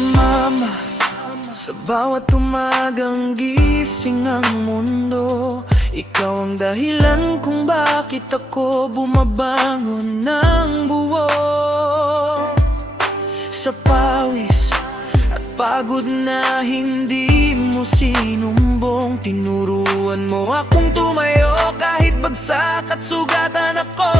Mama, sa bawat umagang gising ang mundo, ikaw ang dahilan kung bakit ako bumabangon ng buo. Sa pawis at pagod na hindi mo sinumbong, tinuruan mo akong tumayo kahit bagsak at sugatan ako.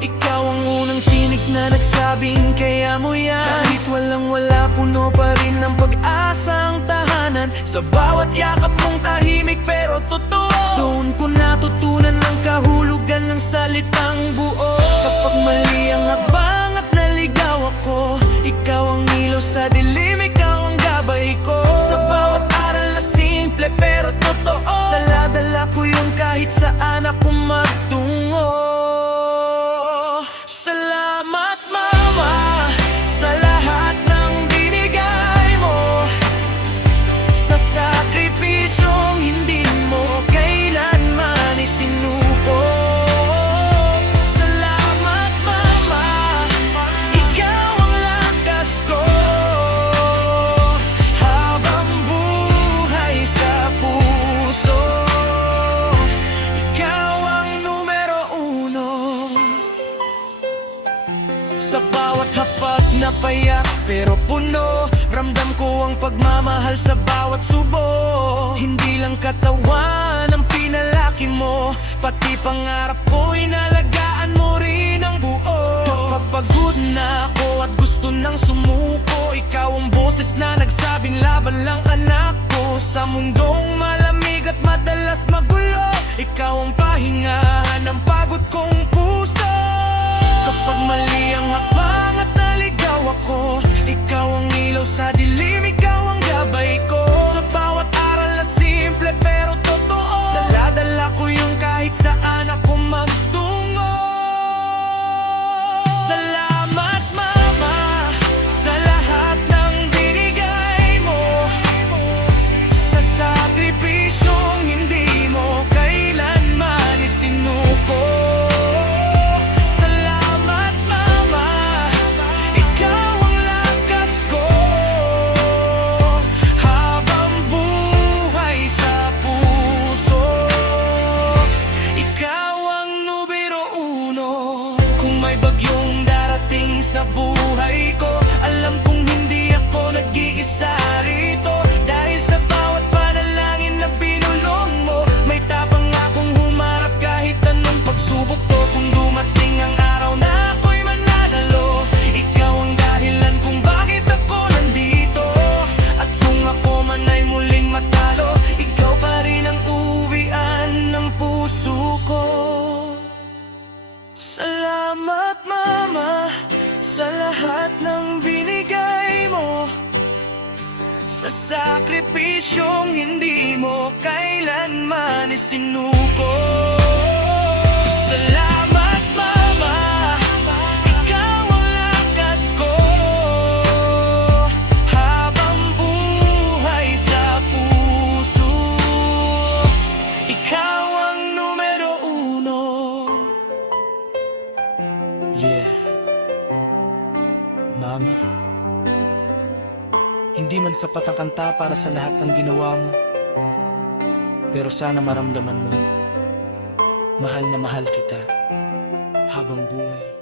Ikaw ang unang tinig na nagsabing kaya mo yan. Kahit walang-wala, puno pa rin ng pag-asa ang tahanan. Sa bawat yakap mong tahimik pero totoo, doon ko natutunan ang kahulugan ng salitang buo. Kapag mali ang hakbang at naligaw ako, ikaw ang ilaw sa dilim, ikaw ang gabay ko. Sa bawat aral na simple pero totoo, dala-dala ko yun kahit saan ako magtungo. Salamat Mama sa lahat ng binigay mo, sa sakripisyong hindi mo kailanman isinuko. Salamat Mama, ikaw ang lakas ko habang buhay sa puso. Ikaw ang numero uno. Sa bawat hapag na payak pero puno, ramdam ko ang pagmamahal sa bawat subo. Hindi lang katawan ang pinalaki mo, pati pangarap ko inalagaan mo rin ang buo. Kapag pagod na ako at gusto nang sumuko, ikaw ang boses na nagsabing laban lang anak ko. Sa mundong malamig at madalas magulo, ikaw ang pahingahan ng pagod kong puso. Kapag mali ang hakbang at naligaw ako, ikaw ang ilaw sa dilim, ikaw ang gabay ko. Sa bawat aral na simple pero totoo, dala-dala ko yung kahit saan ako magtungo. Salamat Mama sa lahat ng binigay mo, sa sakripisyong hindi mo kailanman isinuko. Sa buhay ko, alam kong hindi ako nag-iisa rito. Dahil sa bawat panalangin na binulong mo, may tapang akong humarap kahit anong pagsubok to. Kung dumating ang araw na ako'y mananalo, ikaw ang dahilan kung bakit ako nandito. At kung ako man ay muling matalo, ikaw pa rin ang uwian ng puso ko. Salamat Mama sa lahat ng binigay mo, sa sakripisyong hindi mo kailanman isinuko. Salamat Mama, ikaw ang lakas ko habang buhay sa puso. Ikaw ang numero uno. Yeah Mama, hindi man sapat ang kanta para sa lahat ng ginawa mo, pero sana maramdaman mo, mahal na mahal kita habang buhay.